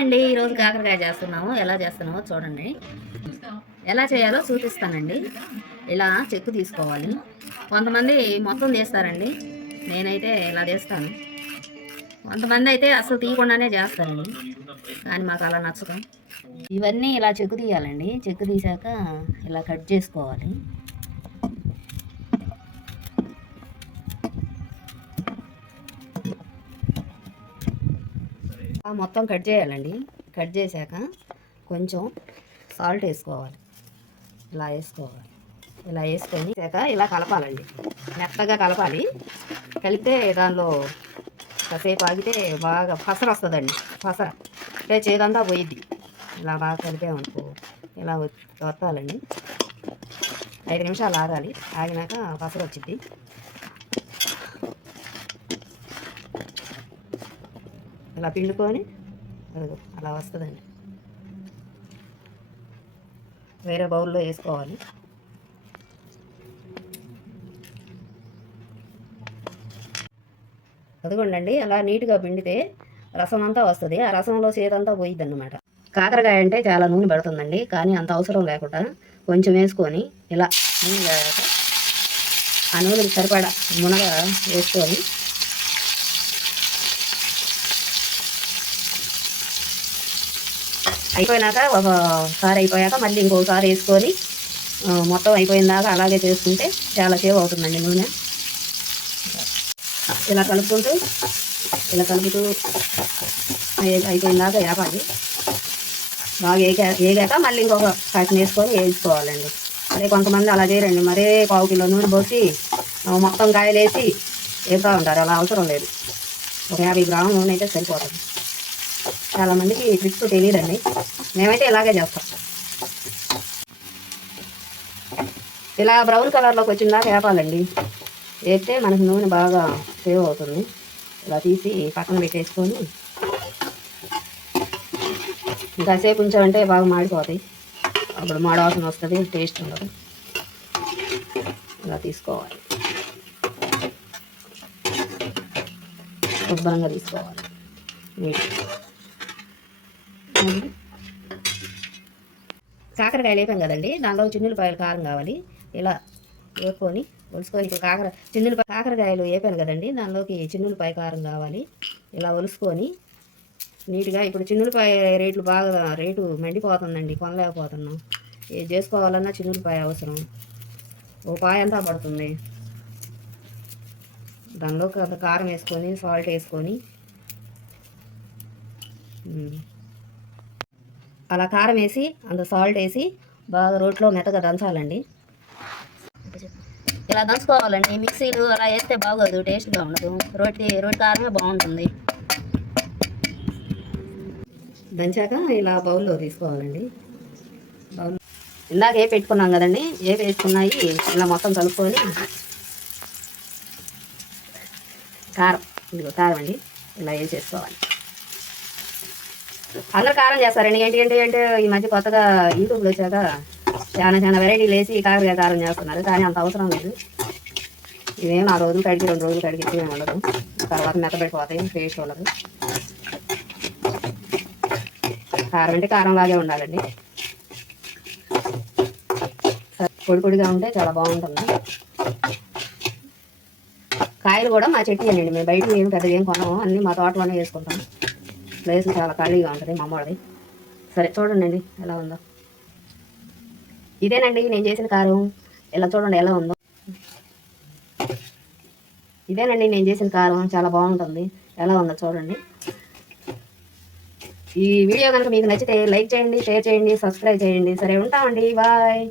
అండి, ఈరోజు కాకరకాయ చేస్తున్నాము. ఎలా చేస్తున్నామో చూడండి. ఎలా చేయాలో చూపిస్తానండి. ఇలా చెక్కు తీసుకోవాలి. కొంతమంది మొత్తం తీస్తారండి, నేనైతే ఇలా చేస్తాను. కొంతమంది అయితే అసలు తీయకుండానే చేస్తారండి, కానీ మాకు అలా నచ్చదు. ఇవన్నీ ఇలా చెక్కు తీయాలండి. చెక్కు తీసాక ఇలా కట్ చేసుకోవాలి. మొత్తం కట్ చేయాలండి. కట్ చేశాక కొంచెం సాల్ట్ వేసుకోవాలి. ఇలా వేసుకోవాలి. ఇలా వేసుకొని ఇలా కలపాలండి. మెత్తగా కలపాలి. కలిపితే దానిలో కాసేపు ఆగితే బాగా పసరు వస్తుందండి. పసర అంటే చేదంతా పోయిద్ది. ఇలా బాగా కలిపామనుకో ఇలా వత్తాలండి. 5 నిమిషాలు ఆగాలి. ఆగినాక పసరు వచ్చింది. ఇలా పిండుకొని అలా వస్తుందండి. వేరే బౌల్లో వేసుకోవాలి. అదిగోండి, అలా నీట్గా పిండితే రసం అంతా వస్తుంది. ఆ రసంలో చేదంతా పోయిద్ది అన్నమాట. కాకరకాయ అంటే చాలా నూనె పడుతుందండి, కానీ అంత అవసరం లేకుండా కొంచెం వేసుకొని ఇలా నూనె ఆ నూనెకి సరిపడా మునగ వేసుకొని అయిపోయినాక ఒకసారి అయిపోయాక మళ్ళీ ఇంకొకసారి వేసుకొని మొత్తం అయిపోయిన అలాగే చేసుకుంటే చాలా సేవ్ అవుతుందండి నూనె. ఇలా కలుపుకుంటూ ఇలా కలుపుతూ అయిపోయిందాక వేపాలి. బాగా వేగాక మళ్ళీ ఇంకొక కట్టిన వేసుకొని వేయించుకోవాలండి. అదే కొంతమంది అలా చేయరండి, మరే 1/4 కిలో నూనె పోసి మొత్తం కాయలు వేసి వేస్తూ ఉంటారు. అలా అవసరం లేదు. ఒక 50 గ్రాముల నూనె అయితే సరిపోతుంది. చాలామందికి ట్రిక్స్ తెలియదండి, మేమైతే ఇలాగే చేస్తాం. ఇలా బ్రౌన్ కలర్లోకి వచ్చిందాక వేపాలండి. వేస్తే మనకు నూనె బాగా సేవ్ అవుతుంది. ఇలా తీసి పక్కన పెట్టేసుకొని ఇంకాసేపు ఉంచామంటే బాగా మాడిపోతాయి. అప్పుడు మాడవాసన వస్తుంది, టేస్ట్ ఉండదు. ఇలా తీసుకోవాలి, శుభ్రంగా తీసుకోవాలి. కాకరకాయలు వేపాం కదండి, దానిలో చిన్నులపాయలు కారం కావాలి. ఇలా వేపుకొని ఒలుసుకొని ఇప్పుడు కాకరకాయలు వేపాను కదండి, దానిలోకి చిన్నులపాయ కారం కావాలి. ఇలా ఒలుసుకొని నీట్గా ఇప్పుడు చిన్నులపాయ రేట్లు బాగా మండిపోతుందండి, కొనలేకపోతున్నాం. ఏది చేసుకోవాలన్నా చిన్నులపాయ అవసరం. ఓ పాయ అంతా పడుతుంది. దానిలోకి అంత కారం వేసుకొని సాల్ట్ వేసుకొని అలా కారం వేసి అంత సాల్ట్ వేసి బాగా రోట్లో మెత్తగా దంచాలండి. ఇలా దంచుకోవాలండి. మిక్సీలు అలా వేస్తే బాగోదు, టేస్ట్గా ఉండదు. రోటి కారమే బాగుంటుంది. దంచాక ఇలా బౌల్లో తీసుకోవాలండి. ఇందాక పెట్టుకున్నాం కదండి, వేసుకున్నాయి ఇలా మొత్తం కలుపుకొని కారం, ఇదిగో కారం అండి, ఇలా వేసేసుకోవాలి. అందరు కారం చేస్తారండి. ఏంటి ఈ మధ్య కొత్తగా యూట్యూబ్లో వచ్చాక చాలా వెరైటీలు వేసి కాకరకాయ కారం చేస్తున్నారు, కానీ అంత అవసరం లేదు. ఇవేం 4 రోజులు కడిగి 2 రోజులు కడిగితే ఏమి ఉండదు. తర్వాత మెత్తబడిపోతాయి, టేస్ట్ ఉండదు. కారం అంటే కారంలాగే ఉండాలండి. పొడిగా ఉంటే చాలా బాగుంటుంది. కాయలు కూడా మా చెట్టు అండి, మేము బయట ఏమి పెద్దగా ఏం కొనము, అన్నీ మా తోటలోనే వేసుకుంటాం. ప్లేస్ చాలా ఖాళీగా ఉంటుంది మా అమ్మది. సరే చూడండి ఎలా ఉందో. ఇదేనండి నేను చేసిన కారం. ఇలా చూడండి ఎలా ఉందో. ఇదేనండి నేను చేసిన కారం, చాలా బాగుంటుంది. ఎలా ఉందో చూడండి. ఈ వీడియో కనుక మీకు నచ్చితే లైక్ చేయండి, షేర్ చేయండి, సబ్స్క్రైబ్ చేయండి. సరే ఉంటామండి, బాయ్.